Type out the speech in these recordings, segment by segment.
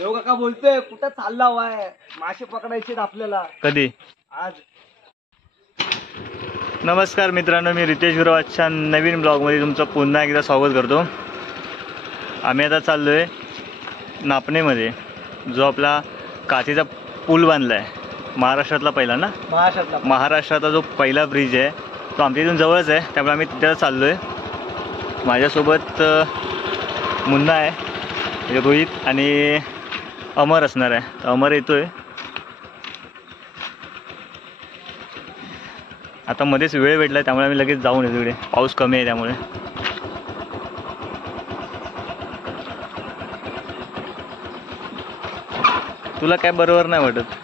देव काका बोलतोय कुठं चालला वाय मासे पकडायचे आपल्याला कधी आज. नमस्कार मित्रांनो, मी रितेश गुरवाच्या नवीन ब्लॉगमध्ये तुमचं पुन्हा एकदा स्वागत करतो. आम्ही आता चाललो आहे नापणेमध्ये, जो आपला काचेचा पूल बांधला आहे महाराष्ट्रातला पहिला ना, महाराष्ट्रातला जो पहिला ब्रिज आहे तो आमच्या इथून जवळच आहे, त्यामुळे आम्ही तिथे चाललो आहे. माझ्यासोबत मुन्ना आहे, रोहित आणि अमर असणार आहे. तर अमर येतो आहे आता. मध्येच वेळ भेटला आहे त्यामुळे आम्ही लगेच जाऊन येतो. तिकडे पाऊस कमी आहे त्यामुळे. तुला काय बरोबर नाही वाटत?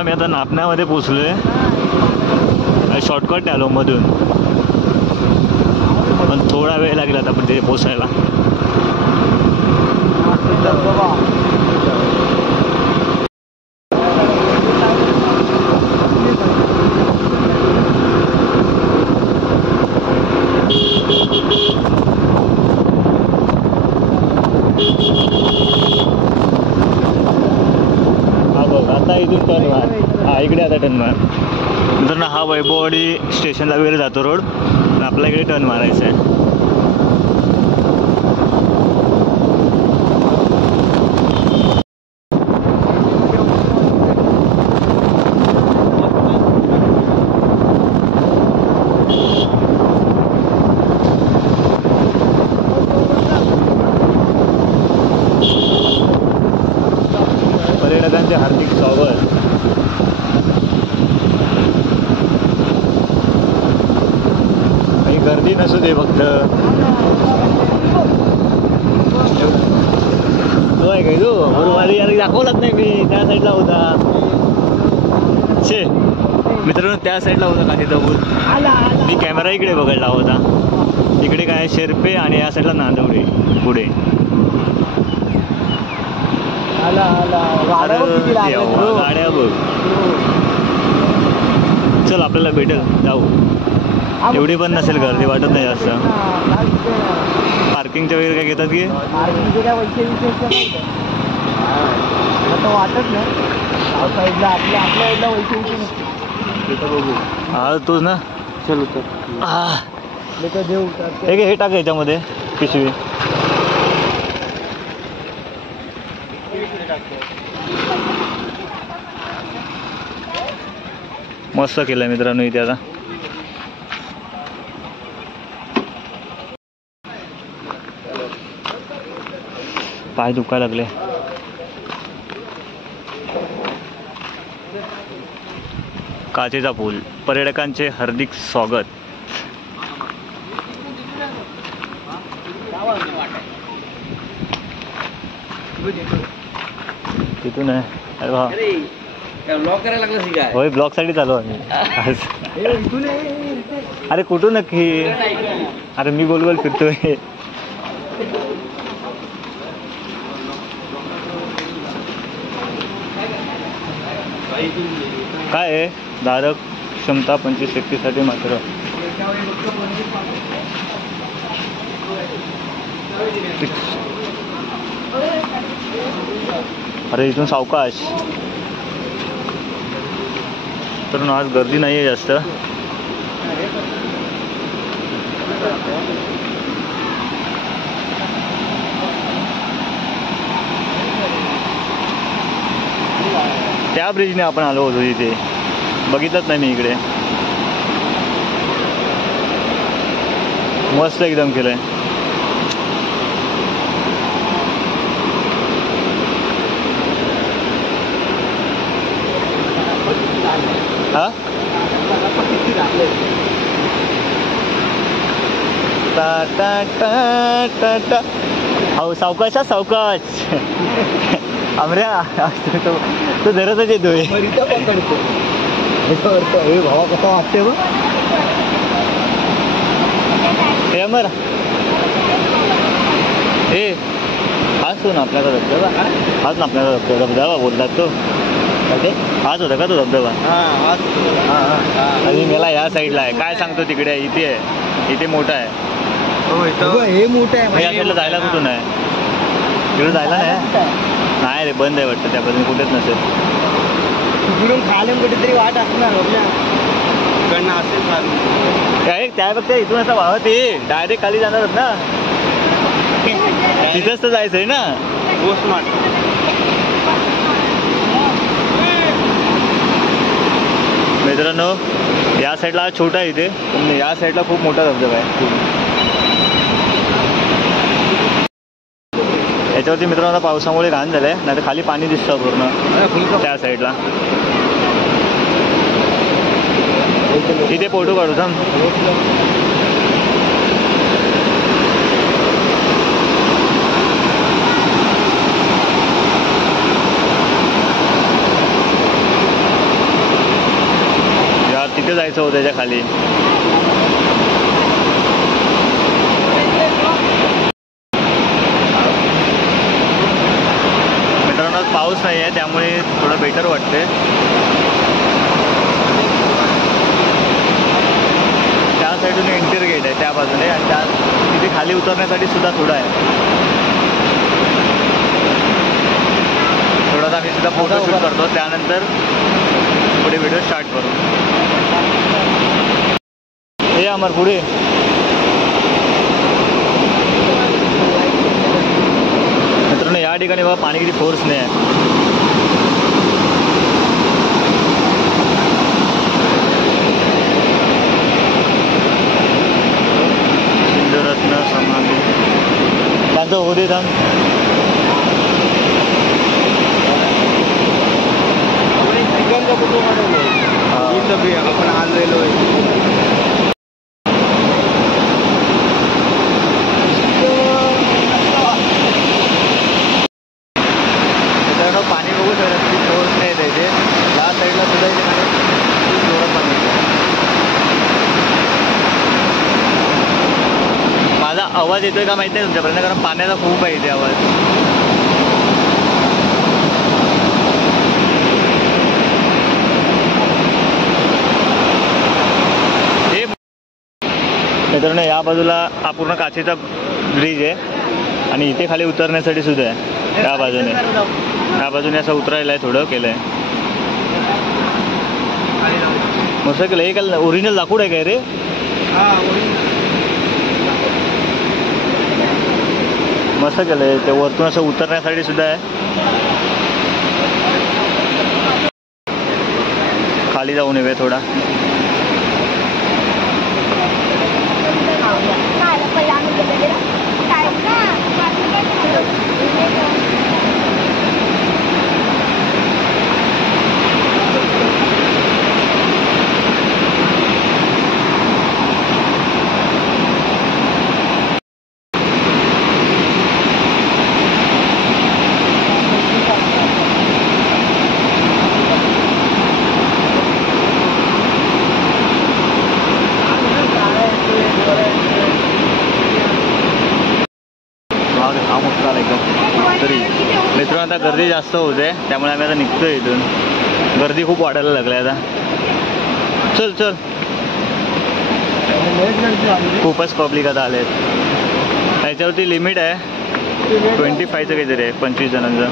आम्ही आता नापण्यामध्ये पोचलो आहे. शॉर्टकट आलो मधून, पण थोडा वेळ लागला आता पण तिथे पोचायला. आता इथून टर्न मार. हा इकडे आता टर्न मार. नंतर हा वैभववाडी स्टेशनला वगैरे जातो रोड, आपल्या इकडे टर्न मारायचा आहे. पर्यटकांचे हार्दिक स्वागत. काही गर्दी नसू दे फक्त. तो आहे काय तो गुरुवारी यार दाखवलाच नाही मी. त्या साईडला होता छे मित्रांनो, त्या साईडला होता काही दबून. मी कॅमेरा इकडे बघायला होता. इकडे काय शेर्पे आणि या साईडला नांदवडे पुढे. गाड्या बघ. चल आपल्याला भेटेल, जाऊ. एवढी पण नसेल गर्दी, वाटत नाही जास्त. पार्किंगच्या वगैरे काय घेतात की वाटत नाही. हा तूच ना. चल हे टाक याच्यामध्ये पिशवी. मस्त केलं मित्रांनो इथे. आता पाय दुखायला लागले. काचेचा पूल, पर्यटकांचे हार्दिक स्वागत. तिथून आहे. अरे वा, ब्लॉक करायला लागला काय? होय, ब्लॉक साठी चालू आम्ही आज. अरे कुठून नक्की? अरे मी गोल गोल फिरतोय. काय आहे? धारक क्षमता 25 व्यक्तीसाठी मात्र. अरे इथून सावकाश. तर आज गर्दी नाही आहे जास्त. त्या ब्रिजने आपण आलो होतो इथे, बघितलंच नाही मी इकडे. मस्त एकदम केलंय. हा टा टा टा टा टा. हो सावकाश सावकाश. आमऱ्या तो धरतच येतोय. भावा कसा वाटते बघ. हे अमर, हे हाच तो ना आपल्याला धबधबा. हाच ना आपल्याला धबधबा बोलतात तो. हाच होता का तो धबधबा? आणि मला या साईडला आहे. काय सांगतो तिकडे? इथे आहे, इथे मोठा आहे. हे मोठं आहे. या साईडला जायला कुठून आहे? तिकडे जायला नाही रे, बंद आहे वाटतं. त्यापासून कुठेच नसेल. तिकडून खाली कुठेतरी वाट असणार इकडनं असेल चालू. काय त्यापेक्षा इथून असं वाहत ये, डायरेक्ट खाली जाणार ना. तिथंच तर जायचं आहे ना. मित्रांनो, या साईडला छोटा आहे इथे, पण या साईडला खूप मोठा धबधबा आहे. याच्यावरती मित्रांनो पावसामुळे घाण झालंय, नाही तर खाली पाणी दिसतं पूर्ण त्या साईडला. इथे फोटो काढू थांब. यार तिथे जायचं होतं त्याच्या खाली. मित्रांनो पाऊस नाही आहे, त्यामुळे थोडं बेटर वाटते. त्या साईडून एंटर गेट आहे त्या बाजूने, आणि त्या तिथे खाली उतरण्यासाठी सुद्धा थोडं आहे. थोडासा आम्ही सुद्धा फोटोशूट करतो, त्यानंतर पुढे व्हिडिओ स्टार्ट करू. हे अमर पुढे. मित्रांनो या ठिकाणी बघा पाणी किती फोर्स नाही आहे. सिंधुरत्न समाधी त्यांचं होऊ दे थांब. आपण आलेलो आहे. पाणी बघू शकता, फोर्स नाही त्याचे. या साईडला सुद्धा जोरात पाणी. माझा आवाज येतोय का माहिती नाही तुमच्यापर्यंत, कारण पाण्याचा खूप आहे इथे आवाज. हे मित्रांनो या बाजूला हा पूर्ण काचेचा ब्रिज आहे, आणि इथे खाली उतरण्यासाठी सुद्धा आहे. त्या बाजूने, त्या बाजूने असं उतरायला आहे, थोडं केलंय. मस्त केलं. हे काय ओरिजिनल लाकूड आहे काय रे? मस्त केलंय. ते वरतून असं उतरण्यासाठी सुद्धा आहे. खाली जाऊन येऊया थोडा. आता गर्दी जास्त होते, त्यामुळे आम्ही आता निघतोय इथून. गर्दी खूप वाढायला लागली आता. चल चल, खूपच पब्लिक आता आले आहेत. याच्यावरती लिमिट आहे 25चं काहीतरी आहे, 25 जणांचं.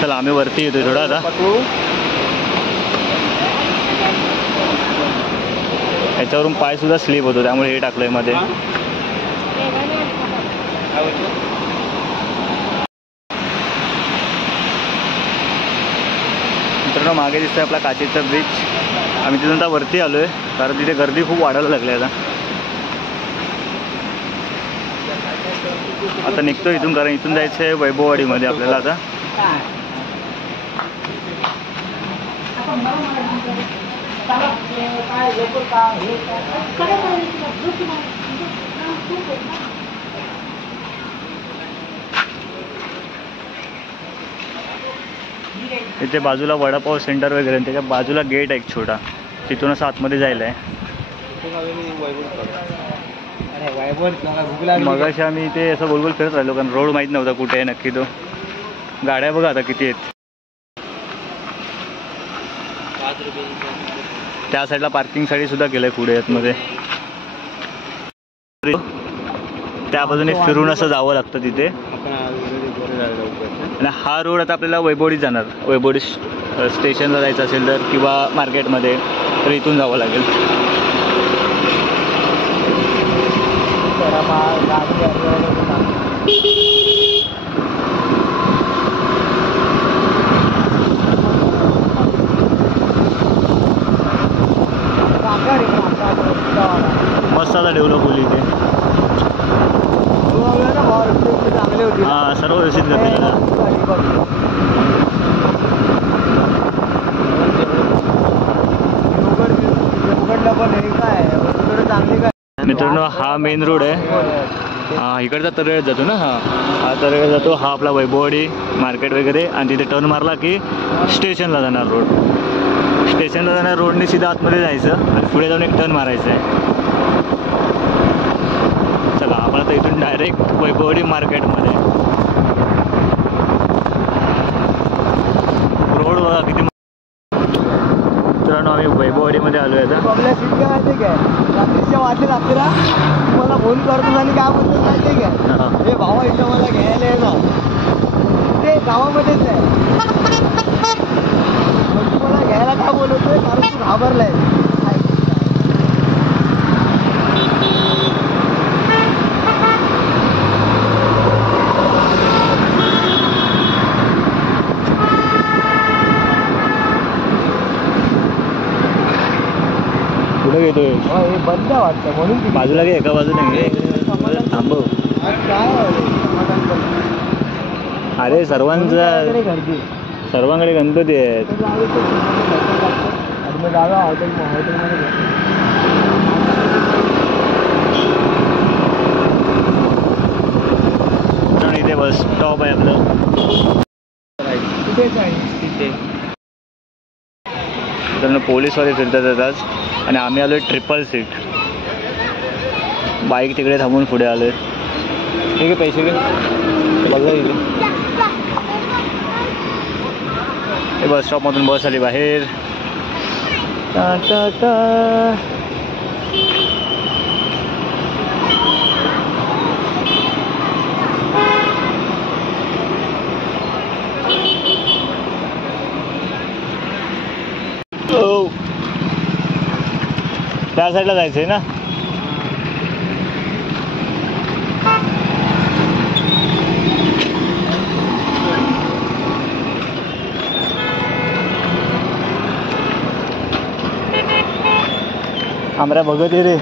चला आम्ही वरती येतोय थोडा आता. याच्यावरून पाय सुद्धा स्लिप होतो, त्यामुळे हे टाकलंय मध्ये. मित्रांनो मागे दिसतोय आपला काचेचा ब्रिज. आम्ही तिथून आता वरती आलोय, कारण तिथे गर्दी खूप वाढायला लागली आता. आता निघतो इथून, कारण इथून जायचं आहे वैभववाडीमध्ये आपल्याला आता. इथे बाजूला वडापाव सेंटर वगैरे, त्याच्या बाजूला गेट आहे एक छोटा, तिथूनच आतमध्ये जायला आहे. मगाशी आम्ही इथे असं गोलगोल फिरत राहिलो, कारण रोड माहीत नव्हता कुठे आहे नक्की तो. गाड्या बघा आता किती आहेत. त्या साईडला पार्किंगसाठी सुद्धा केलंय पुढे आतमध्ये. त्या बाजूने फिरून असं जावं लागतं तिथे. आणि हा रोड आता आपल्याला वैभवडीत जाणार. वैभवडी स्टेशनला जायचं असेल तर, किंवा मार्केटमध्ये, तर इथून जावं लागेल. मस्त आता डेव्हलप होईल इथे. हां सर्व व्यवस्थित करते ना. मित्रांनो हा मेन रोड आहे. हा इकडचा तळेळ जातो ना. हा तळेळ जातो. हा आपला वैभववाडी मार्केट वगैरे, आणि तिथे टर्न मारला की स्टेशनला जाणार रोड. स्टेशनला जाणार रोडने सीधा आतमध्ये जायचं आणि पुढे जाऊन एक टर्न मारायचं आहे. चला आपण आता इथून डायरेक्ट वैभववाडी मार्केटमध्ये. रोड बघा किती. मित्रांनो आम्ही वैभववाडीमध्ये आलो आहे आता. आपल्या सीट काय माहिती काय, रात्रीच्या वाजले रात्रीला मला फोन करतो आणि काय बोलतो माहिती काय, हे भावा इथं मला घ्यायला आहे ना, ते गावामध्येच आहे. मला घ्यायला काय बोलतोय, कारण तू घाबरलाय. कुठे घेतोय? हे बंद वाटतं म्हणून बाजूला घे, एका बाजूने घे. थांबव. अरे सर्वांकडे गणपती आहेत. इथे बस स्टॉप आहे आपलं. तर पोलीसवाले फिरतात आज, आणि आम्ही आलोय ट्रिपल सीट. बाईक तिकडे थांबून पुढे आलोय. ठीक आहे, पैसे घे. बघा इथे हे बस स्टॉपमधून बस आली बाहेर. टा टा टा. त्या साईडला जायचं आहे ना. आमऱ्या बघत रे.